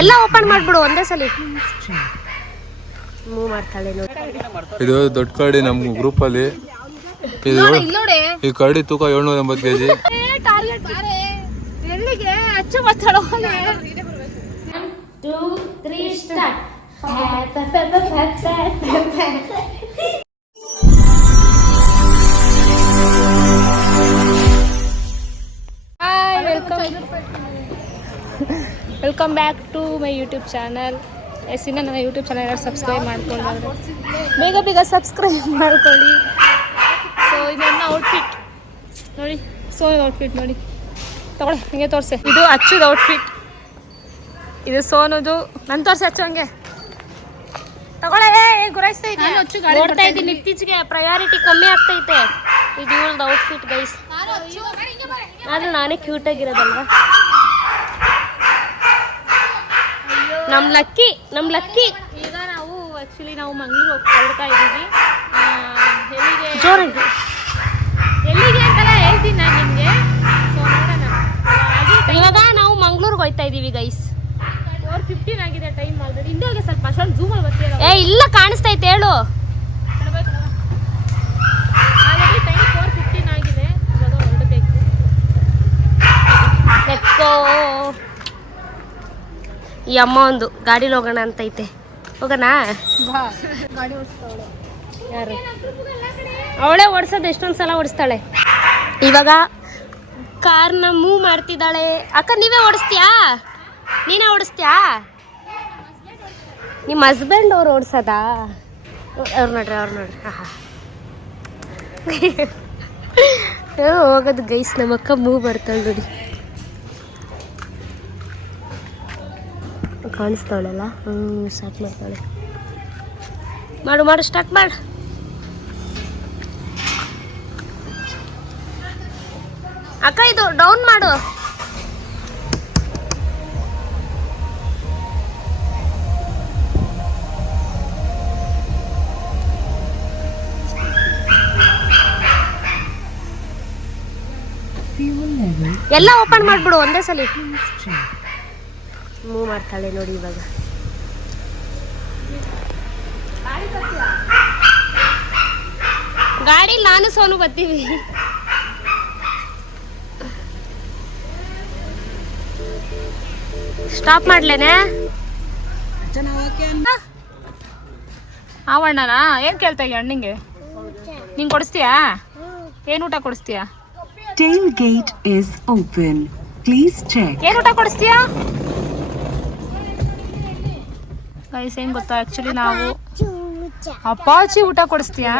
ಎಲ್ಲ ಓಪನ್ ಮಾಡ್ಬಿಡು ಒಂದೇ ಸಲ. ಮೂವ್ ಮಾಡ್ತಾಳೆ ನೋಡಿ. ಇದು ದೊಡ್ಡ ಕರಡಿ ನಮ್ಮ ಗ್ರೂಪ್ ಅಲ್ಲಿ. ಇದು ಈ ಕರಡಿ ತೂಕ 780 kg. ಎಲ್ಲಿಗೆ ಅಚ್ಚು ಮಾತಾಡೋ. 1 2 3 start. Welcome back to my YouTube channel. ಇನ್ನು ನನ್ನ ಯೂಟ್ಯೂಬ್ ಚಾನಲ್ ಯಾರು ಸಬ್ಸ್ಕ್ರೈಬ್ ಮಾಡ್ಕೊಂಡ್ರೆ ಬೇಗ ಸಬ್ಸ್ಕ್ರೈಬ್ ಮಾಡ್ಕೊಳ್ಳಿ. ಸೊ ಇದು ನನ್ನ ಔಟ್ಫಿಟ್ ನೋಡಿ. ಔಟ್ಫಿಟ್ ನೋಡಿ, ತಗೊಳ್ಳಿ ಹಿಂಗೆ ತೋರಿಸಿ. ಇದು ಅಚ್ಚುದ ಔಟ್ಫಿಟ್, ಇದು ಸೋನುದು. ನನ್ನ ತೋರಿಸಿ ಅಚ್ಚು ಹಂಗೆ ತಗೊಳ್ಳೆ. ಗುರಾಯಿಸ್ತೈತೆ ನೋಡ್ತಾ ಇದ್ದೀನಿ. ಇತ್ತೀಚೆಗೆ ಪ್ರಯಾರಿಟಿ ಕಮ್ಮಿ ಆಗ್ತೈತೆ. ಇದು ಇವಳ್ದು ಔಟ್ಫಿಟ್ ಗೈಸ್. ಆದ್ರೆ ನಾನೇ ಕ್ಯೂಟ್ ಆಗಿರೋದಲ್ವಾ. ನಮ್ಮ ಲಕ್ಕಿ ಈಗ ನಾವು ಆ್ಯಕ್ಚುಲಿ ಮಂಗಳೂರು ಹೊರಡ್ತಾ ಇದ್ದೀವಿ. ಎಲ್ಲಿಗೆ ಅಂತೆಲ್ಲ ಹೇಳ್ತೀನಿ ನಾನು ನಿಮಗೆ. ಸೊ ನೋಡೋಣ. ಇವಾಗ ನಾವು ಮಂಗಳೂರಿಗೆ ಹೋಗ್ತಾ ಇದ್ದೀವಿ ಗೈಸ್. 4:15 ಆಗಿದೆ ಟೈಮ್ ಆಲ್ರೆಡಿ. ಹಿಂದೆ ಹೋಗಿ ಸ್ವಲ್ಪ ಅಷ್ಟೊಂದು ಝೂಮಲ್ಲಿ ಬರ್ತೀರಾ? ಇಲ್ಲ ಕಾಣಿಸ್ತೈತೆ ಹೇಳು. ಆಲ್ರೆಡಿ ಟೈಮ್ 4:15 ಆಗಿದೆ. ಇವಾಗ ಹೊರಡಬೇಕು. Let's go. ಈ ಅಮ್ಮ ಒಂದು ಗಾಡೀಲಿ ಹೋಗೋಣ ಅಂತೈತೆ. ಹೋಗೋಣ? ಗಾಡಿ ಓಡಿಸ್ತಾವಳೆ. ಯಾರು? ಅವಳೇ ಓಡಿಸೋದು. ಎಷ್ಟೊಂದು ಸಲ ಓಡಿಸ್ತಾಳೆ. ಇವಾಗ ಕಾರ್ನ ಮೂವ್ ಮಾಡ್ತಿದ್ದಾಳೆ. ಅಕ್ಕ ನೀವೇ ಓಡಿಸ್ತೀಯಾ? ನೀನೇ ಓಡಿಸ್ತೀಯಾ? ನಿಮ್ಮ ಹಸ್ಬೆಂಡ್ ಅವ್ರು ಓಡಿಸೋದಾ? ಅವ್ರು ನೋಡ್ರಿ. ಹೋಗೋದು ಗೈಸ್. ನಮ್ಮ ಅಕ್ಕ ಮೂವ್ ಬರ್ತಾಳೆ ನೋಡಿ. ಕಾಣಿಸ್ತಾವಳಲ್ಲ. ಸ್ಟಾರ್ಟ್ ಮಾಡ್ತಾಳೆ. ಮಾಡು ಸ್ಟಾರ್ಟ್ ಮಾಡು. ಅಕ್ಕ ಇದು ಡೌನ್ ಮಾಡು. ಎಲ್ಲ ಓಪನ್ ಮಾಡ್ಬಿಡು ಒಂದೇ ಸಲ. ಮೂವ್ ಮಾಡ್ತಾಳೆ ನೋಡಿ. ಇವಾಗ ಗಾಡಿ ನಾನು ಸೋನು ಬರ್ತೀವಿ. ಸ್ಟಾಪ್ ಮಾಡ್ಲೇನೆ. ಆವಣ್ಣನಾ? ಏನ್ ಕೇಳ್ತಾ ಇದೀಯ ಅಣ್ಣಂಗೆ? ನೀನ್ ಕೊಡಿಸ್ತೀಯಾ? ಏನ್ ಊಟ ಕೊಡಿಸ್ತೀಯಾ? Tailgate is open. Please check. ಏನ್ ಊಟ ಕೊಡಿಸ್ತೀಯಾ? ಗೈಸ್ ಏನ್ ಗೊತ್ತಾ, ಆಕ್ಚುಲಿ ನಾವು ಅಪ್ಪಾಚಿ ಊಟ ಕೊಡಿಸ್ತೀಯಾ?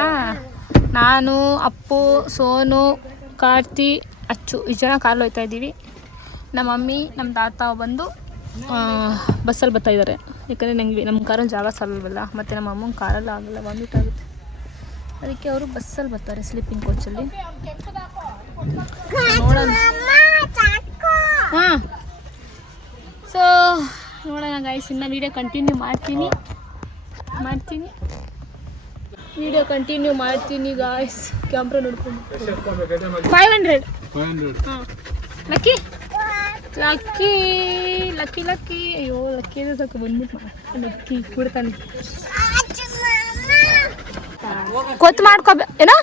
ನಾನು, ಅಪ್ಪು, ಸೋನು, ಕಾರ್ತಿ, ಅಚ್ಚು ಇಷ್ಟು ಜನ ಕಾರಲ್ಲಿ ಹೋಗ್ತಾ ಇದ್ದೀವಿ. ನಮ್ಮ ಮಮ್ಮಿ ನಮ್ಮ ತಾತ ಬಂದು ಬಸ್ಸಲ್ಲಿ ಬರ್ತಾ ಇದ್ದಾರೆ. ಯಾಕಂದರೆ ನಮ್ಮ ಕಾರಲ್ಲಿ ಜಾಗ ಸಾಲಲ್ವಲ್ಲ. ಮತ್ತು ನಮ್ಮ ಅಮ್ಮನ ಕಾರಲ್ಲಿ ಆಗಲ್ಲ, ವಾಮಿಟ್ ಆಗುತ್ತೆ. ಅದಕ್ಕೆ ಅವರು ಬಸ್ಸಲ್ಲಿ ಬರ್ತಾರೆ, ಸ್ಲೀಪಿಂಗ್ ಕೋಚಲ್ಲಿ. ನೋಡೋಣ. ಹಾಂ, ಸೊ ನೋಡೋಣ ಗೈಸ್. ಇನ್ನು ವೀಡಿಯೋ ಕಂಟಿನ್ಯೂ ಮಾಡ್ತೀನಿ ಗಾಯ್ಸ್. ಕ್ಯಾಮ್ರಾ ನೋಡ್ಕೊಂಡು 500. ಹಾಂ, ಲಕ್ಕಿ. ಅಯ್ಯೋ ಲಕ್ಕಿ ಅಂದರೆ ಸಾಕು ಬಂದ್ಬಿಟ್ಟು ಲಕ್ಕಿ ಬಿಡ್ತಾನೆ. ಗೊತ್ತು ಮಾಡ್ಕೋಬೇ ಏನೋ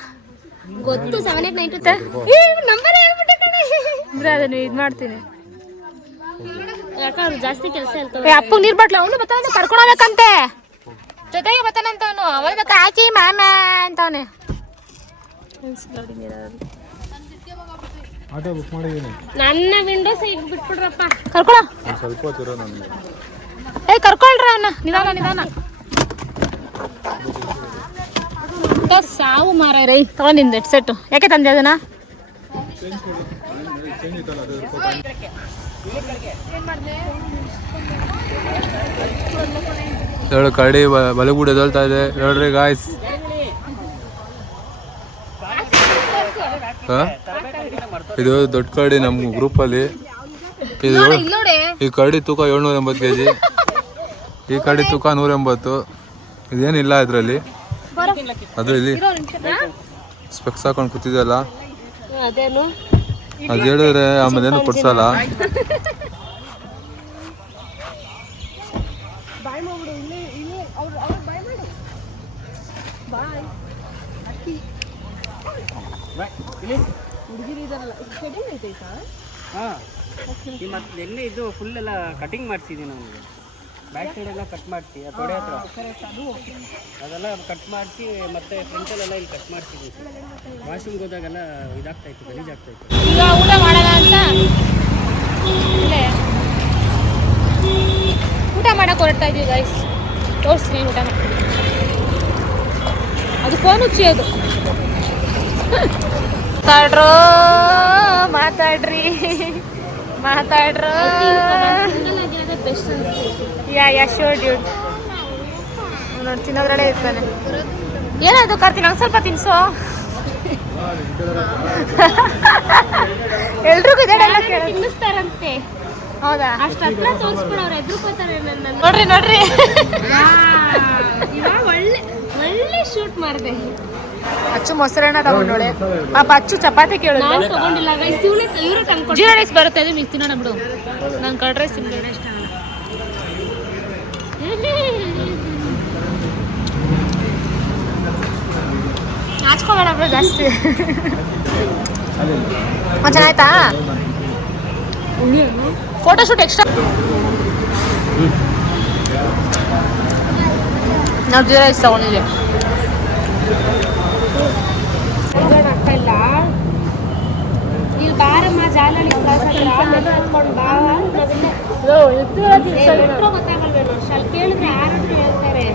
ಗೊತ್ತು. 7892 ನಂಬರ್ ಹೇಳ್ಬಿಟ್ಟೆ ಕಣೆ. ಅಂದರೆ ಅದನ್ನು ಇದು ಮಾಡ್ತೀನಿ. ಯಾಕಂದ್ರೆ ಜಾಸ್ತಿ ಕೆಲಸ ಇರ್ತವೆ. ಅಪ್ಪಗೆ ನೀರು ಬಾಟ್ಲು ಅವನು ಬರ್ತಾನೆ, ಕರ್ಕೊಂಡೋಗ್ಬೇಕಂತೆ. ಜೊತೆಗೆ ಬರ್ತಾನಂತ ಅವನು. ಅವಾಗ ಕಾಕಿ ಮಾಮ ಅಂತವನೆ. ಆಟೋ ಬುಕ್ ಮಾಡಿದ್ದೀನಿ. ನನ್ನ ವಿಂಡೋ ಸೈಡ್ ಬಿಟ್ಬಿಡ್ರಪ್ಪ. ಕರ್ಕೊಳ್ಳೋ ಸ್ವಲ್ಪ ಹೊತ್ತಿರೋ ನಾನು. ಕರ್ಕೊಳ್ರ ಅವನ್ನ. ನಿಧಾನ ಸಾವು ಮಾರ ರೈ. ತಗೊಂಡಿಂದ ಹೆಡ್ಸೆಟ್ಟು ಯಾಕೆ ತಂದೆ ಅದನ್ನ? ಎರಡು ಕರಡಿ ಬಲಗೂಡಿ ಎದೊಳ್ತಾ ಇದೆ. ಹೇಳ್ರಿ ಗಾಯ್ಸ್. ಇದು ದೊಡ್ಡ ಕರಡಿ ನಮ್ಮ ಗ್ರೂಪಲ್ಲಿ. ಇದು ಈ ಕರಡಿ ತೂಕ 780 kg. ಈ ಕರಡಿ ತೂಕ 180. ಇದೇನಿಲ್ಲ ಇದರಲ್ಲಿ. ಅದರಲ್ಲಿ ಸ್ಪೆಕ್ಸ್ ಹಾಕೊಂಡು ಕೂತಿದೆಯಲ್ಲ, ಅದು ಹೇಳಿದ್ರೆ ಆಮೇಲೆ ಏನು ಕೊಡ್ಸಲ್ಲ. ಬಾಯ್ ಮಾಡ್ಬಿಡು ಇಲ್ಲಿ ಅವ್ರು ಬಾಯ್ ಮಾಡು ಬಾಯ್ ಅಕ್ಕಿ ಹುಡುಗಿರು ಇದಾರಲ್ಲ ಸೆಟ್ಟಿಂಗ್ ಐತೈತಾ ಹಾಂ ಮತ್ತು ಎಣ್ಣೆ ಇದು ಫುಲ್ ಎಲ್ಲ ಕಟಿಂಗ್ ಮಾಡಿಸಿದ್ದೀವಿ ನಮಗೆ ಬ್ಯಾಕ್ ಸೈಡ್ ಎಲ್ಲ ಕಟ್ ಮಾಡಿಸಿ ಆ ತೊಡೆ ಹತ್ರ ಅದೆಲ್ಲ ಕಟ್ ಮಾಡಿಸಿ ಮತ್ತೆ ಫ್ರಂಟಲ್ಲೆಲ್ಲ ಇಲ್ಲಿ ಕಟ್ ಮಾಡ್ತಿದ್ವಿ ವಾಶ್ರೂಮ್ಗೆ ಹೋದಾಗೆಲ್ಲ ಇದಾಗ್ತಾಯಿತ್ತು ಗಲೀಜಾಗ್ತಾಯಿತ್ತು. ಈಗ ಊಟ ಮಾಡೋಣ ಅಂತ ಇಲ್ಲೇ ಊಟ ಮಾಡಕ್ಕೆ ಹೊರಡ್ತಾ ಇದ್ದೀವಿ ಗೈಸ್. ತೋರಿಸ್ತೀನಿ ಊಟ ಅದು ಫೋನ್ ಹುಚ್ಚಿಯೋದು. ಮಾತಾಡ್ರಿ ಯಾ ಶೋರ್ ಡ್ಯೂಡ್ ನೋಡಿ ತಿನ್ನೋದ್ರಲ್ಲೇ ಇರ್ತಾನೆ. ಏನಾಯ್ತು ಕಾರ್ತಿಕ್ ನಂಗೆ ಸ್ವಲ್ಪ ತಿನ್ಸೋ. ಎಲ್ರಿಗೂ ಇದೆಲ್ಲ ತಿನ್ನಿಸ್ತಾರಂತೆ. ಹೌದಾ ಅಷ್ಟು ಹತ್ರ ತೋರಿಸ್ಬಿಡೋರು ಎದುರುಕೋತಾರೆ ನನ್ನ. ನೋಡ್ರಿ ಇವಾಗ ಒಳ್ಳೆ ಶೂಟ್ ಮಾಡಿದೆ. ಅಚ್ಚು ಮೊಸರನ್ನ ತಗೊಂಡೋಳೆ ಪಾಪ. ಅಚ್ಚು ಚಪಾತಿ ಕೇಳಿದ್ರು ತಗೊಂಡಿಲ್ಲ. ಜೀರಾ ರೈಸ್ ಬರುತ್ತೆ ಅದು ಮಿಸ್ ತಿನ್ನೋಣ ಬಿಡು. ನಾನು ಕರ್ಡ್ ರೈಸ್ ತಿಂದಿಲ್ಲ ಇಷ್ಟ. ನಾಚ್ಕೋಬೇಡ ಬಿಡು ಜಾಸ್ತಿ. ಚೆನ್ನಾಯ್ತಾ ಫೋಟೋ ಶೂಟ್ ಎಕ್ಸ್ಟ್ರಾ. ನಾವು ಜೀರಾ ರೈಸ್ ತಗೊಂಡಿದ್ದೀವಿ. ಆಗ್ತಾಯಿಲ್ಲ ಇಲ್ಲಿ ಬಾರಮ್ಮ ಜಾಲಲ್ಲಿ ಹತ್ಕೊಂಡು ಬಾವ ಗೊತ್ತಾಗಲ್ವೇನೋ ಅಲ್ಲಿ ಕೇಳಿದ್ರೆ ಯಾರಾದ್ರೂ ಹೇಳ್ತಾರೆ.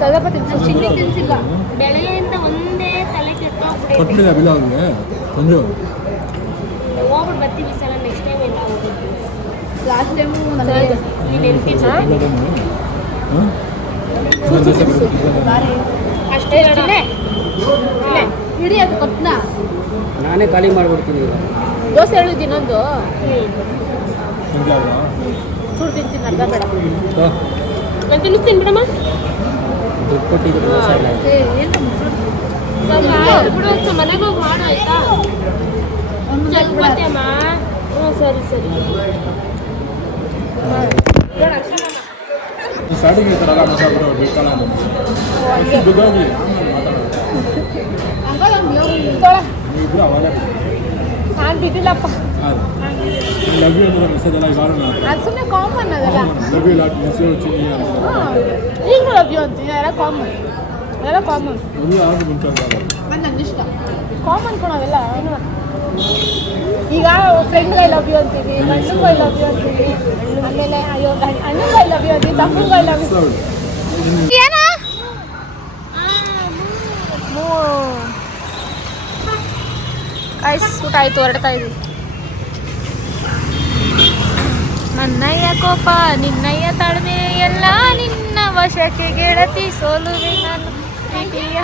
ಸ್ವಲ್ಪ ಚಿಲ್ಲಿ ತಿನ್ಸಿಲ್ಲ ಬೆಳೆಯಿಂದ ಒಂದೇ ತಲೆ ಕೆಟ್ಟೋಗ್ಬಿಟ್ಟು ಹೋಗ್ಬಿಟ್ಟು ಬರ್ತೀವಿ ಸಲ ನೆಕ್ಸ್ಟ್ ಟೈಮ್ ಎಲ್ಲ ಹೋಗ್ಬಿಟ್ಟು. ಲಾಸ್ಟ್ ಟೈಮು ನೀನು ಅಷ್ಟೇ ಇಡೀ ಅದು ಕೊತ್ತನ ನಾನೇ ಖಾಲಿ ಮಾಡಿಬಿಡ್ತೀನಿ. ದೋಸೆ ಹೇಳಿದ್ದು ಇನ್ನೊಂದು ಚೂರು ತಿಂತೀನಿ ಅರ್ಧ ಬೇಡ. ನಾನು ತಿನ್ನಿಸ್ತೀನಿ ಬಿಡಮ್ಮ. ದುಡ್ಡು ಕೊಟ್ಟಿದ್ದು ದೋಸೆ ಇಲ್ಲ ಬಿಡು ಮನೆಗೆ ಹೋಗಿ ಮಾಡು ಆಯ್ತಾ. ಚಪಾತಿ ಅಮ್ಮ. ಹ್ಞೂ ಸರಿ ನಾನು ಬಿದ್ದಿಲ್ಲಪ್ಪ. ಅದು ಸುಮ್ಮನೆ ಕಾಮನ್ ಅದೆಲ್ಲ. ಈಗ ಲವ್ ಯು ಅಂತೀನಿ ಅದೆಲ್ಲ ಕಾಮನ್. ನಂಗೆ ಇಷ್ಟ ಕಾಮನ್ ಕೊಡ ಅವೆಲ್ಲ. ಈಗ ಫ್ರೆಂಡ್ಗೆ ಐ ಲವ್ ಯು ಅಂತೀವಿ, ಗಂಡಂಗೂ ಐ ಲವ್ ಯು ಅಂತೀವಿ, ಆಮೇಲೆ ಅಯ್ಯೋ ಅಣ್ಣಂಗೂ ಐ ಲವ್ ಯು ಅಂತೀವಿ, ತಮ್ಮಂಗೂ ಐ ಲವ್ ಯು. ಏನ ಐಸ್ ಊಟ ಆಯ್ತು ಹೊರಡ್ತಾ ಇದ್ವಿ. ನನ್ನಯ್ಯ ಕೋಪ ನಿನ್ನಯ್ಯ ತಾಳ್ಮೆ ಎಲ್ಲ ನಿನ್ನ ವಶಕ್ಕೆ ಗೆಳತಿ ಸೋಲುವೆ ನಾನು ಪ್ರೀತಿಯ.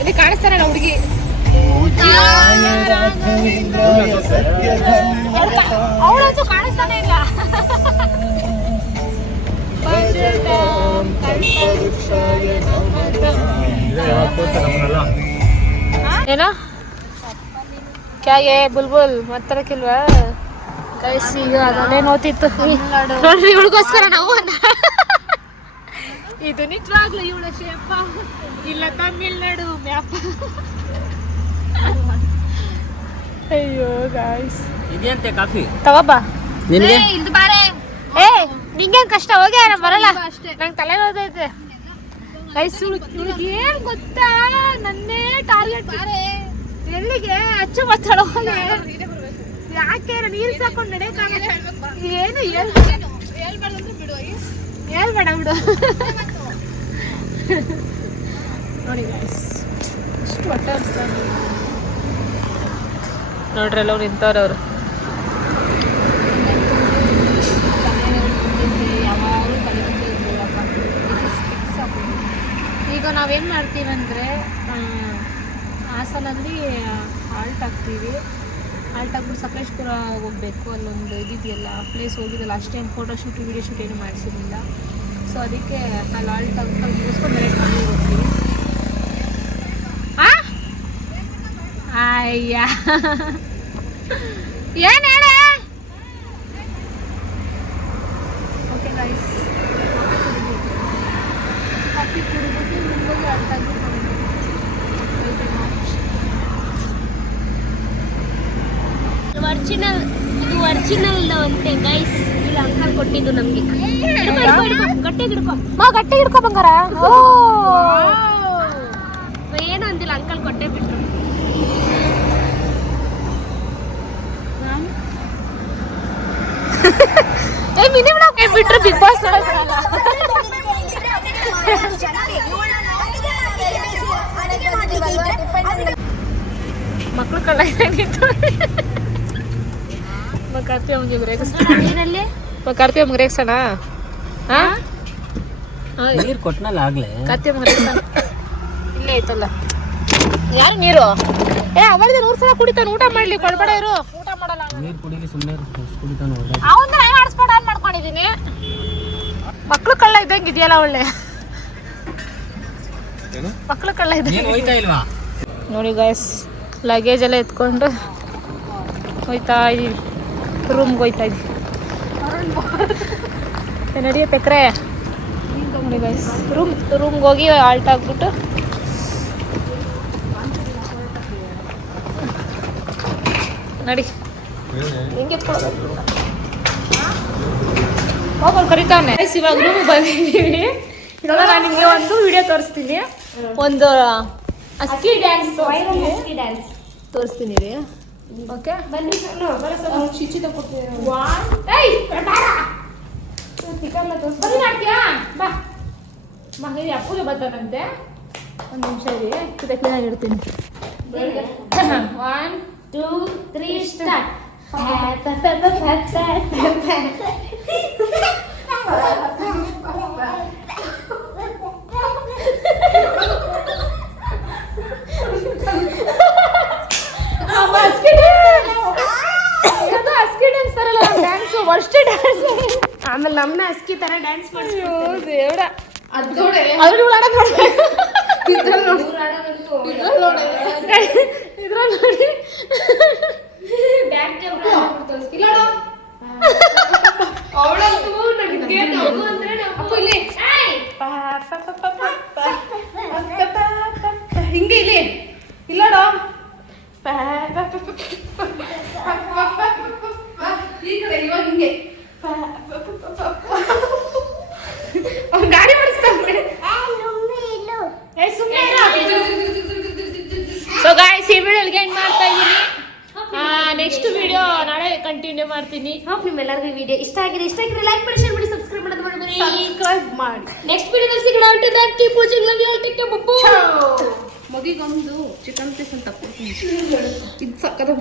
ಇಲ್ಲಿ ಕಾಣಿಸ್ತಾನಲ್ಲ ಹುಡುಗಿ. ಅವಳಂತೂ ಕಾಣಿಸ್ತಾನೆ ಇಲ್ಲ. ಏನೋ ಕ್ಯಾಗೆ ಬುಲ್ಬುಲ್ ಮಾತಾಡಕ್ಕಿಲ್ವಾ ಕೈಸಿ. ಈಗ ಅದನ್ನೇ ನೋತಿತ್ತು ನೋಡ್ರಿ ಇವಳಿಗೋಸ್ಕರ ನಾವು ಇದು ನಿಜವಾಗ್ಲೂ ಇವಳ ಶೇಪ ಇಲ್ಲ ತಮಿಳ್ನಾಡು ಮ್ಯಾಪ. ಅಯ್ಯೋ ಗಾಯ್ಸ್ ಇದೆಯಂತೆ ಕಾಫಿ ತಗೋಬಾ ನಿನಗೆ. ಇದು ಬಾರೆ ಏ ನಿಂಗೇನು ಕಷ್ಟ ಹೋಗಿ ನಾನು ಬರಲ್ಲ ಅಷ್ಟೇ. ನಂಗೆ ತಲೆ ನೋದೈತೆ ಗೈಸ್. ಇವಳಿಗೆ ಏನು ಗೊತ್ತಾ ನನ್ನೇ ಟಾರ್ಗೆಟ್. ಎಲ್ಲಿಗೆ ಅಚ್ಚು ಮಾತಾಡೋ ಯಾಕೆ ನೀರು ಸಾಕೊಂಡು ನಡೆಯಕ್ಕಾಗಲ್ಲ. ಏನು ಹೇಳ್ಬೇಡ ಬಿಡು. ನೋಡಿ ಗೈಸ್ ಎಷ್ಟು ಹೊಟ್ಟೆ ಅನಿಸ್ತಾ ನೋಡ್ರಿ ಎಲ್ಲ ನಿಂತವ್ರವ್ರು. ಈಗ ನಾವೇನು ಮಾಡ್ತೀವಂದರೆ ಹಾಸನಲ್ಲಿ ಹಾಲ್ಟ್ ಆಗ್ತೀವಿ. ಹಾಲ್ಟ್ ಆಗ್ಬಿಟ್ಟು ಸಕಲೇಶ್ಪುರ ಹೋಗಬೇಕು. ಅಲ್ಲೊಂದು ಇದೆಯಲ್ಲ ಪ್ಲೇಸ್ ಹೋಗಿದ್ದಲ್ಲ. ಅಷ್ಟೇನು ಫೋಟೋ ಶೂಟ್ ವೀಡಿಯೋ ಶೂಟ್ ಏನು ಮಾಡಿಸಿರಲಿಲ್ಲ. ಸೊ ಅದಕ್ಕೆ ಅಲ್ಲಿ ಹಾಲ್ಟ್ ಆಗ್ಬಿಟ್ಟು ಮುಗಿಸ್ಕೊಂಡು ಡೈರೆಕ್ಟ್ ಮನೆಗೆ ಹೋಗ್ತೀವಿ. ಅಯ್ಯ ಏನು ಹೇಳ ಇದು ಒರಿಜಿನಲ್ ಅಂತೆ ಗೈಸ್. ಇಲ್ಲ ಅಂಕಲ್ ಕೊಟ್ಟಿದ್ದು ನಮಗೆ. ಗಟ್ಟಿ ಹಿಡ್ಕೊ ಬಂಗಾರ. ಏನು ಅಂದಿಲ್ಲ, ಅಂಕಲ್ ಕೊಟ್ಟೆ ಬಿಟ್ರು. ಬಿಟ್ರು ಬಿಗ್ ಬಾಸ್ ಮಕ್ಳು ಕಳ್ಳ ಕಾರ್ತಿ ಅಮ್ಮಗೆ ಕಾರ್ತಿ ಅಮ್ಗೆ ರೇಗ್ಸೋಣ. ನೀರು ಕೊಟ್ಟನಲ್ಲ ಆಗ್ಲೇ. ಕಾರ್ತಿ ಅಮ್ಗೆ ಇಲ್ಲೇ ಐತಲ್ಲ. ಯಾರು ನೀರು? ಅವಳಿಗೆ 100 ಸಲ ಕುಡಿತಾನೆ. ಊಟ ಮಾಡ್ಲಿ ಕೊಡ್ಬೇಡ ಇರು. ಊಟ ಮಾಡಲ್ಲ ನೀರು ಕುಡಿಲಿ ಸುಮ್ಮನೆ ಕುಡಿತಾನೆ. ಅವನ್ನ ಹಾಟ್ಸ್ಪಾಟ್ ಆನ್ ಮಾಡ್ಕೊಂಡಿದ್ದೀನಿ. ಮಕ್ಳು ಕಳ್ಳ ಇದ್ದಂಗೆ ಇದೆಯಲ್ಲ ಒಳ್ಳೆ. ಮಕ್ಳು ಕಳ್ಳ ಇದ್ದಂಗೆ ಹೋಯ್ತಾ ಇಲ್ವಾ ನೋಡಿ ಗಾಯ್ಸ್. ಲಗೇಜ್ ಎಲ್ಲ ಎತ್ಕೊಂಡು ಹೋಯ್ತಾ ಇದೀವಿ. ರೂಮ್ಗೆ ಹೋಯ್ತಾ ಇದ್ವಿ. ನಡೆಯುತ್ತೆ ಕ್ರೆ ನೋಡಿ ಗಾಯ್ಸ್. ರೂಮ್ಗೆ ಹೋಗಿ ಆಲ್ಟ್ ಆಗ್ಬಿಟ್ಟು ನಡಿ ಹೆಂಗೆ ಹೋಗೋದು ಕರಿತಾನೆ. ಇವಾಗ ರೂಮಿಗೆ ಬಂದಿದ್ದೀವಿ. ಇವಾಗ ನಾನು ನಿಮಗೆ ಒಂದು ವಿಡಿಯೋ ತೋರಿಸ್ತೀನಿ. ಒಂದು ಅಸ್ಕಿ ಡ್ಯಾನ್ಸ್ ತೋರಿಸ್ತೀನಿ ರೀ. ಓಕೆ ಬನ್ನಿ. ಬಾ ಇದು ಅಪ್ಪಗೆ ಬರ್ತಾನಂತೆ. ಒಂದು ನಿಮಿಷ ರೀ, ಕ್ಲೀನಾಗಿ ಇಡ್ತೀನಿ. 1 2 3 ಸ್ಟಾರ್ಟ್. ಆಮೇಲೆ ನಮ್ಮನ್ನ ಅಸ್ಕಿ ತರ ಡ್ಯಾನ್ಸ್ ಮಾಡ್ತೀವಿ. ದೇವ್ರ ಇದ್ರಲ್ಲಿ ನೋಡಿ ಹಿಂಗೆ ಇಲ್ಲಿ ಇಲ್ಲೋಡೋ ಈ ಕಡೆ ಇವಾಗ ಹಿಂಗೆ ಗಾಡಿ ಮಾಡಿಸ್ತಾನೆ. ಸೊ ಗಾಯ್ಸ್, ಈ ವಿಡಿಯೋ ಎಂಡ್ ಮಾಡ್ತಾ ಇದ್ದೀನಿ. ನೆಕ್ಸ್ಟ್ ವಿಡಿಯೋ ನಾಳೆ ಕಂಟಿನ್ಯೂ ಮಾಡ್ತೀನಿ. ಹೋಪ್ ನಿಮ್ಮೆಲ್ಲರಿಗೂ ವಿಡಿಯೋ ಇಷ್ಟ ಆಗಿದೆ ಲೈಕ್ ಮಾಡಿ, ಶೇರ್ ಮಾಡಿ, ಸಬ್ಸ್ಕ್ರೈಬ್ ಮಾಡಿ. ನೆಕ್ಸ್ಟ್ ವಿಡಿಯೋದಲ್ಲಿ ಸಿಗೋಣ. ಮಗಿಗೊಂದು ಚಿಕನ್ ಪೀಸ್ ಅಂತ ಇದು ಸಕ್ಕತ್ತ